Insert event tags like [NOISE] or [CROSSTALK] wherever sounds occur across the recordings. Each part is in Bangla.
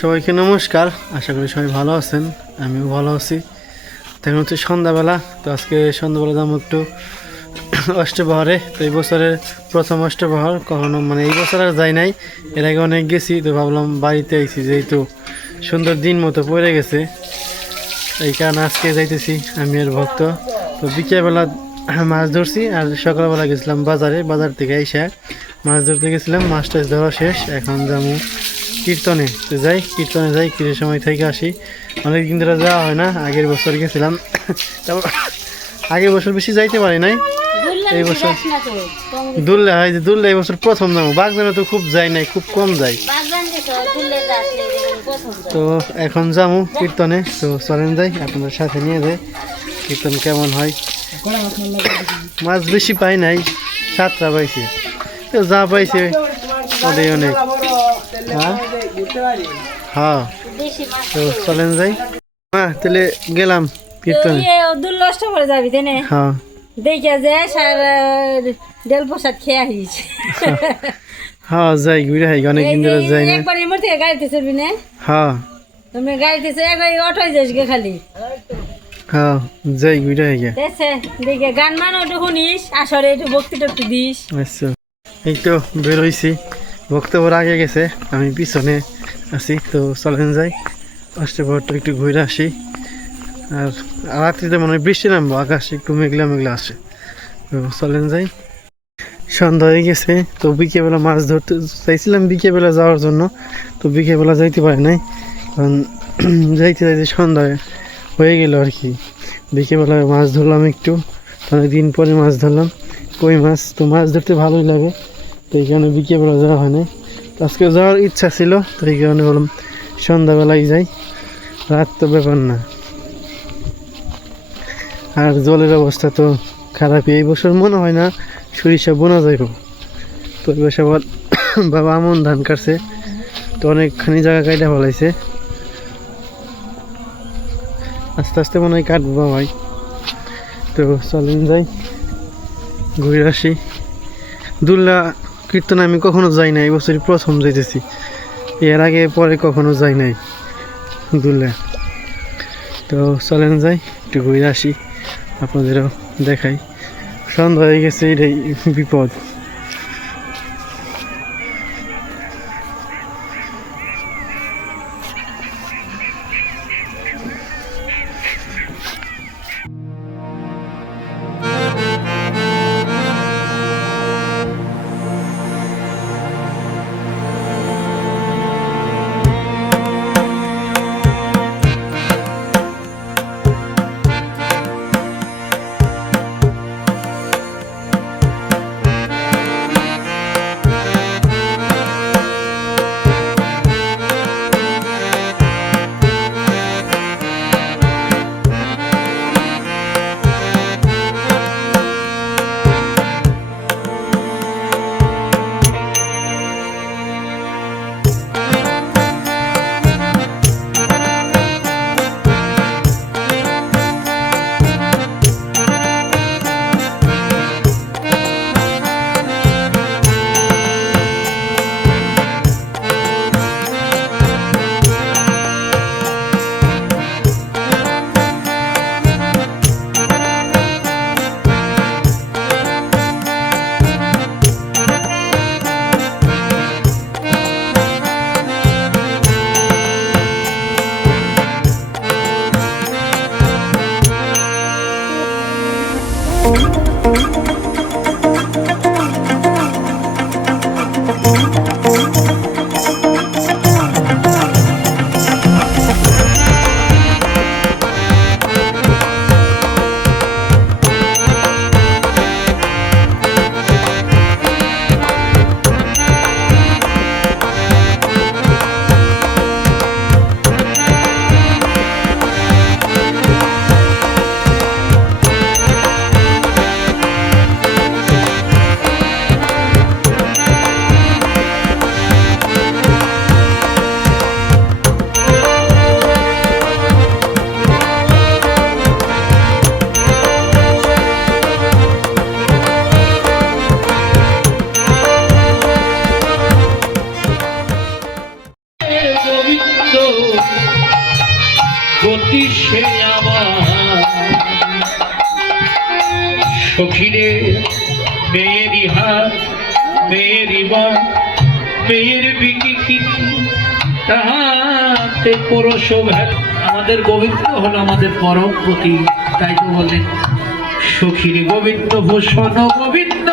সবাইকে নমস্কার, আশা করি সবাই ভালো আছেন, আমিও ভালো আছি। তো হচ্ছে সন্ধ্যাবেলা, তো আজকে সন্ধ্যাবেলা যাব একটু অষ্টপ্রহরে, তো এই বছরের প্রথম অষ্টপ্রহর, কখনো মানে এই বছর আর যাই নাই, এর আগে অনেক গেছি, তো ভাবলাম বাড়িতে আইছি, যেহেতু সুন্দর দিন মতো পড়ে গেছে, এই কারণে আজকে যাইতেছি, আমি আর ভক্ত। তো বিকেলবেলা মাছ ধরছি আর সকালবেলা গেছিলাম বাজারে বাজার থেকে আইসা মাছ ধরতে গেছিলাম মাছ টাছ ধরা শেষ এখন যাব কীর্তনে। তো যাই কীর্তনে যাই কিছু সময় থেকে আসি। অনেক দিন ধরে যাওয়া হয় না আগের বছর গেছিলাম। তারপর আগের বছর বেশি যাইতে পারি নাই। এই বছর দুললে হয় যে দুললে এই বছর প্রথম যাব। বাগদানে তো খুব যাই নাই খুব কম যাই। তো এখন যাব কীর্তনে। তো চলেন যাই আপনাদের সাথে নিয়ে যাই। কীর্তন কেমন হয়? মাছ বেশি পাই নাই সাতটা পাইছে। তো যা পাইছে ওদের অনেক। হ্যাঁ? হ্যাঁ। তো চলেন যাই। হ্যাঁ তাহলে গেলাম কীর্তনে। দুর্লষ্ট করে যাবি তাই না। হ্যাঁ। দেখে যে সার ডেল প্রসাদ খেয়ে আসিস। হ্যাঁ যাই ঘুরে হাই অনেক দিন ধরে যাই না। একবার এমর থেকে গাড়িতে চলবি না। হ্যাঁ। তুমি গাড়িতে চলে একবার অটোয় যাস গে খালি। হ্যাঁ যাই ঘুরে হাই গিয়া দেখছে দেখে গান মান একটু শুনিস আসরে একটু ভক্তি টক্তি দিস। আচ্ছা এই তো আগে গেছে আমি পিছনে আছি তো চলেন যাই। অষ্টপ্রহরটা একটু ঘুরে আসি। আর রাত্রিতে মনে হয় বৃষ্টি নামবো আকাশ একটু মেঘলা মেঘলা আসে তো চলেন যাই। সন্ধ্যা হয়ে গেছে তো বিকেলবেলা মাছ ধরতে চাইছিলাম বিকেলবেলা যাওয়ার জন্য তো বিকেলবেলা যাইতে পারে নাই। কারণ [CLEARS THROAT] যাইতে যাইতে সন্ধ্যা হয়ে গেল আর কি। বিকেলবেলা মাছ ধরলাম একটু। অনেক দিন পরে মাছ ধরলাম। কই মাছ? তো মাছ ধরতে ভালোই লাগে। তো এই কারণে বিকেলবেলা যাওয়া হয় না। আজকে যাওয়ার ইচ্ছা ছিল, তো এই কারণে বললাম সন্ধ্যাবেলায় যাই। রাত তো ব্যাপার না। আর জলের অবস্থা তো খারাপই। এই বছর মনে হয় না সরিষা বোনা যাইব তো এই বছর আবার [COUGHS] বাবা আমন ধান কাটছে। তো অনেকখানি জায়গা কাইটা ফলাইছে। আস্তে আস্তে মনে হয় কাটবো বাবাই তো চলেন যাই, ঘুরে আসি। দুল্লা কীর্তন আমি কখনো যাই নাই, এই বছরই প্রথম যাইতেছি। এর আগে, পরে কখনো যাই নাই দুল্লা তো চলেন যাই, একটু ঘুরে আসি, আপনাদেরও দেখাই। সন্ধ্যা হয়ে গেছে, এটাই বিপদ। সখিরে মেয়েরই হাত মেয়েরই বা মেয়ের বিকি তাহাতে পরশ ভেদ আমাদের গোবিন্দ হলো আমাদের পরম পতি তাই তো বলেন সখীর গোবিন্দ ভূষণ গোবিন্দ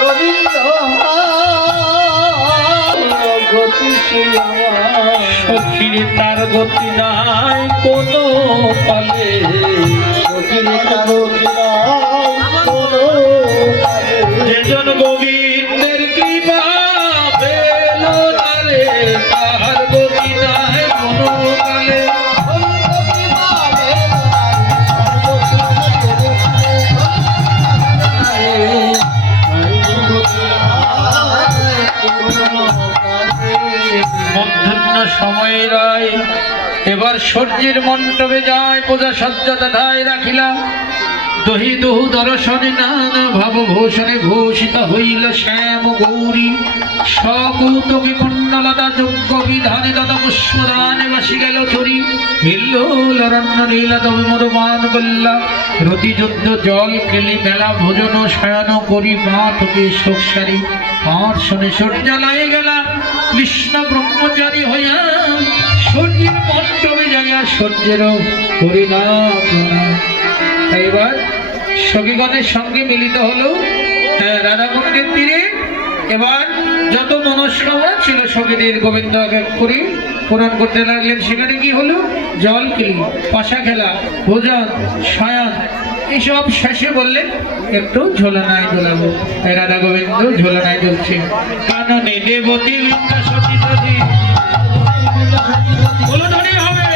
গোবিন্দ ভূষণ সখীর তার গতি নাই কোন পালে। যেজন গোবিন্দের এবার সূর্যের মণ্ডপে যায় পূজা সজ্জা দাধায় রাখিলা দহি দহু দর্শনে নানা ভাব ভূষণে ভূষিত হইল শ্যাম গৌরী। সকৌতকে কুণ্ডলতা যোগ্য বিধানে তথা পুষ্পদানে বাসি গেল চুরি লরণ্য নীলা, তবে মধুমান কল্লা রতি যুদ্ধ জল কেলি মেলা ভোজন শয়ন করি মা তোকে শোক সারি। আর শোনে সূর্যালয়ে গেলা কৃষ্ণ ব্রহ্মচারী হইয়া সূর্যের মণ্ডপে যাইয়া সূর্যের হরিনা প্রণাম। তাই এবার সখীগণের সঙ্গে মিলিত হলো রাধাকুণ্ডের তীরে। এবার যত মনস্কামনা ছিল সখীদের গোবিন্দ করে পূরণ করতে লাগলেন, সেখানে কি হলো? জল কিলি পাশা খেলা, ভোজন শয়ন এসব শেষে বললেন, একটু ঝোলানায় ঝোলাবো। রাধা গোবিন্দ ঝোলানায় ঝুলছে কাননে দেবতী সতী সতী বলো ধনী হবে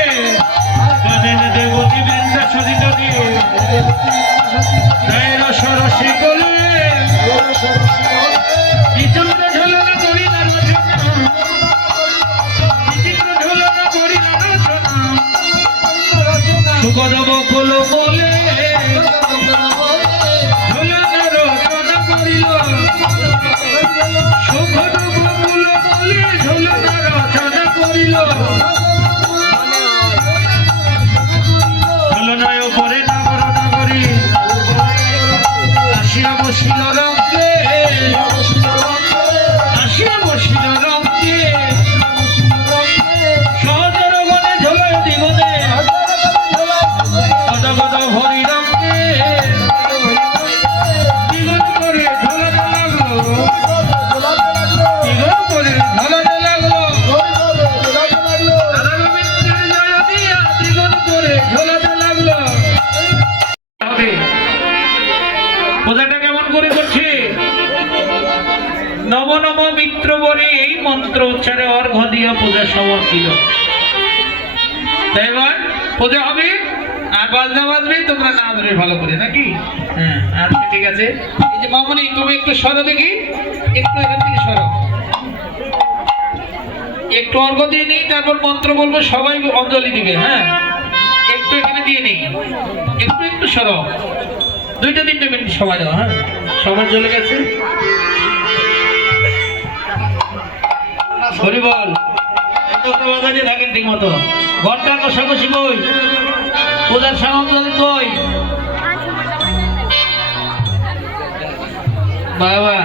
কাননে দেবতী বৃন্দা সতী সতী জয় রসরসি গলে। বিচিত্র ঝোলনা করি সুগর বকুল বলে। সুগর বকুল বলে ঝোলনা রচনা করিল মন্ত্র উচ্চারে অর্ঘ দিয়া পূজা তাই এবার পূজা হবে? আর বাজনা বাজবে? তোমরা না ধরে ভালো করে, নাকি? হ্যাঁ আচ্ছা ঠিক আছে। এই যে মামনি, তুমি একটু সরো দেখি। একটু এখান থেকে সরো। একটু অর্ঘ দিয়ে নেই, তারপর মন্ত্র বলব, সবাই অঞ্জলি দিবে হ্যাঁ? একটু এখানে দিয়ে নেই। একটু একটু সরো। দুইটা, তিনটা মিনিট সময় দাও হ্যাঁ? সময় চলে গেছে। হরি বল বাজারে থাকেন ঠিক মতো ঘণ্টার কষাকষি কই পূজার সামগ্রী কই বাবা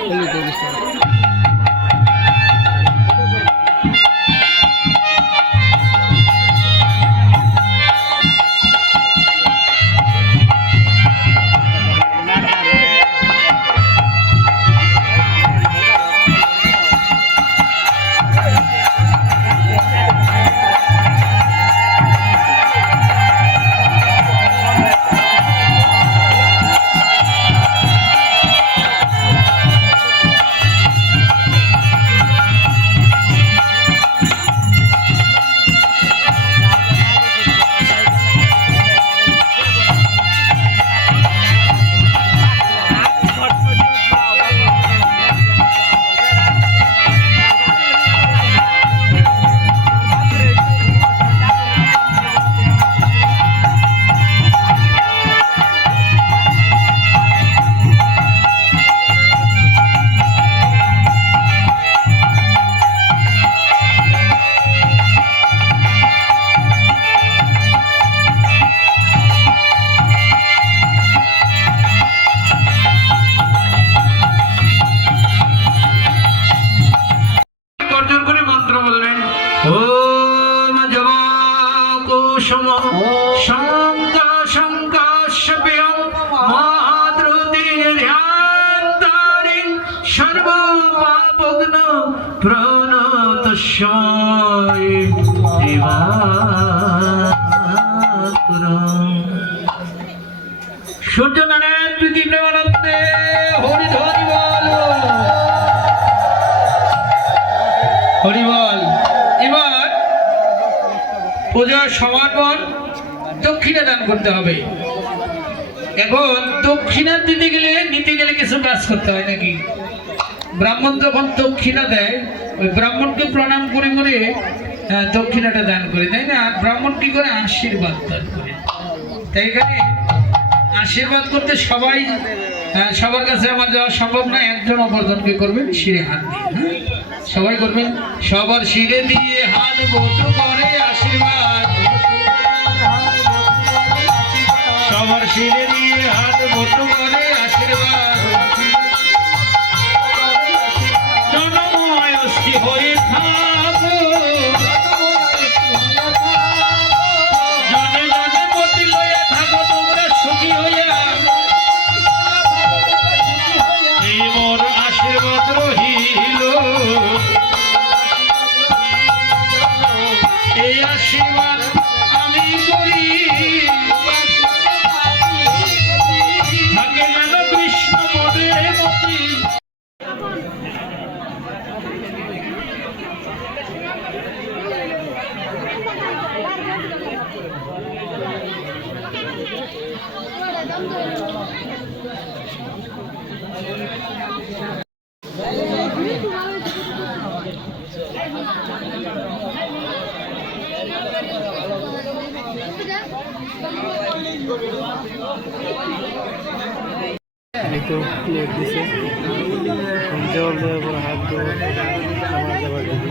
Öyle görüşürüz. প্রণতস্ময় দিবাকরম। সূর্যনারায়ণ প্রীতি প্রেমানন্দে হরি ধরি বল। হরি বল এবার পূজার সমাপন দক্ষিণা দান করতে হবে। এখন দক্ষিণা দিতে গেলে নিতে গেলে কিছু কাজ করতে হয় নাকি? ব্রাহ্মণ যখন দক্ষিণা দেয়, ওই ব্রাহ্মণকে প্রণাম করে করে দক্ষিণাটা দান করে, তাই না? আর ব্রাহ্মণ কি করে? আশীর্বাদ দান করে। তাই এখানে আশীর্বাদ করতে সবাই সবার কাছে আমার যাওয়া সম্ভব না একজন অপরজনকে করবেন শিরে হাত দিয়ে হ্যাঁ? সবাই করবেন? সবার শিরে দিয়ে হাত বটু করে আশীর্বাদ। সবার শিরে দিয়ে হাত বটু করে আশীর্বাদ। জনময় অস্থি হয়ে থাকো। তো প্লেট দিছে এখন জল দেওয়ার পর হাত ধোয়া খাবার দাবার দিবে